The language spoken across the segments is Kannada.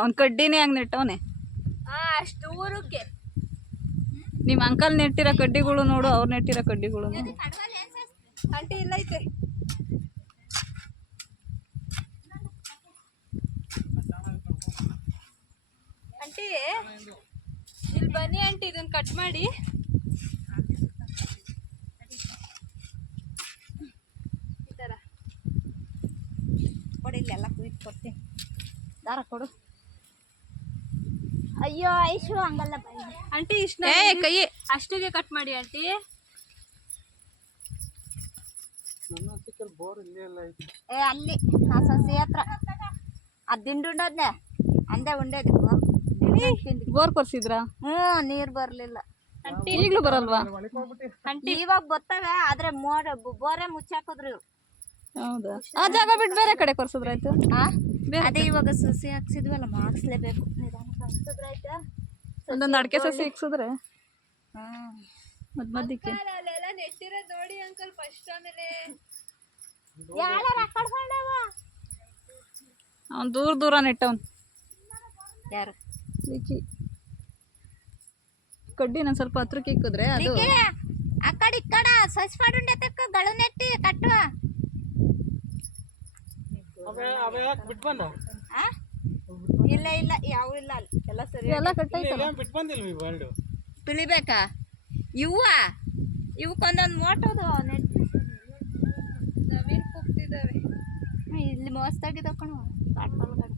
ಅವ್ನ ಕಡ್ಡಿನೇ ಹಂಗೆ ನೆಟ್ಟವನೆ. ಅಷ್ಟು ಊರಕ್ಕೆ ನಿಮ್ಮ ಅಂಕಲ್ ನೆಟ್ಟಿರೋ ಕಡ್ಡಿಗಳು ನೋಡು, ಅವ್ರು ನೆಟ್ಟಿರೋ ಕಡ್ಡಿಗಳು ನೋಡು. ಆಂಟಿ ಇಲ್ಲ ಐತೆ. ಆಂಟಿ ಇಲ್ಲಿ ಬನ್ನಿ ಆಂಟಿ, ಇದನ್ನ ಕಟ್ ಮಾಡಿ. ಈ ಥರ ಕೊಡಿ, ಇಲ್ಲೆಲ್ಲ ಕುಯ್ದು ಕೊಡ್ತೀನಿ. ದಾರ ಕೊಡು. ಅಯ್ಯೋ ಐಶು ಹಂಗಲ್ಲ ಆಂಟಿ ಇಷ್ಟ ಕೈ ಅಷ್ಟಿಗೆ ಕಟ್ ಮಾಡಿ ಆಂಟಿ. ಅಲ್ಲಿ ಆ ಸಸಿ ಹತ್ರ ದಿಂಡು ಉಂಡದ್ನೆ ಅಂದೇ ಉಂಡೇದು ಬೋರ್ ಕೊರ್ಸಿದ್ರಾ? ನೀರ್ ಬರ್ಲಿಲ್ಲ. ಈಗ್ಲೂ ಬರಲ್ವಾ? ಆಂಟಿ ಇವಾಗ ಬರ್ತವೆ, ಆದ್ರೆ ಬೋರೆ ಮುಚ್ಚಾಕಿದ್ರು ಇವ್ರು. ಹೌದಾ? ಆ ಜಾಗ ಬಿಟ್ಟು ಬೇರೆ ಕಡೆ ಕೊರ್ಸಿದ್ರಾಯ್ತು. ಅದೇ ಇವಾಗ ಸಸಿ ಹಾಕ್ಸಿದ್ವಲ್ಲ, ಮಾಡಿಸ್ಲೇಬೇಕು. ನಿಧಾನಕ್ಕೆ ಒಂದೊಂದು ಅಡಿಕೆ ಸಸಿ ಇಕ್ಸಿದ್ರೆ ಮಧ್ಯಕ್ಕೆ ಅಲ್ಲೆಲ್ಲ ನೆಟ್ಟಿರೋದು ನೋಡಿ ಅಂಕಲ್ ಫಸ್ಟ್. ಆಮೇಲೆ ಅವ್ನು ದೂರ ದೂರ ನೆಟ್ಟವನ್. ಯಾರು ಕಡ್ಡಿ ನಾನು ಸ್ವಲ್ಪ ಹತ್ರಕ್ಕೆ ಇಕ್ಕಿದ್ರೆ ಅದು ಆ ಕಡೆ ಈ ಕಡೆ ಸಸಿ ಮಾಡುಂಡೆ ತಕ್ಕ ಗಳು ನೆಟ್ಟಿ ಕಟ್ಟುವ. ಇಲ್ಲ ಇಲ್ಲ ಯಾವ ಇಲ್ಲ, ಅಲ್ಲಿ ಎಲ್ಲ ಸರಿ ಎಲ್ಲ ಕಟ್ಟೈತಲ್ಲ. ತುಳಿಬೇಕಾ? ಇವಕ್ಕೊಂದೊಂದು ಮೋಟೋದು ನೆಟ್ ನವೀನ್ ಕೂಗ್ತಿದ್ದಾವೆ. ಇಲ್ಲಿ ಮಸ್ತಾಗಿದೆ ಕಣ ಕಾಟ್ಪಲ್ಗಡೆ.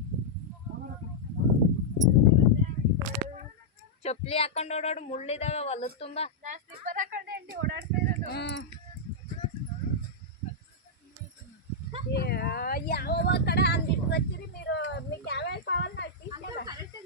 ಚಪ್ಪಲಿ ಹಾಕೊಂಡು ಓಡಾಡು, ಮುಳ್ಳಿದಾವೆ ಹೊಲದ ತುಂಬ. ನಾನು ಸ್ಲಿಪ್ಪರ್ ಹಾಕೊಂಡೆ ಆಂಟಿ ಓಡಾಡ್ತಾ ಇರೋದು. ಯಾವ ಕಡೆ ಅಂದಿಟ್ಟು ಬಚ್ಚಿರಿ ನೀರು ಯಾವ್ಯಾವ ಪಾವಲ್ ಕರೆಕ್ಟ್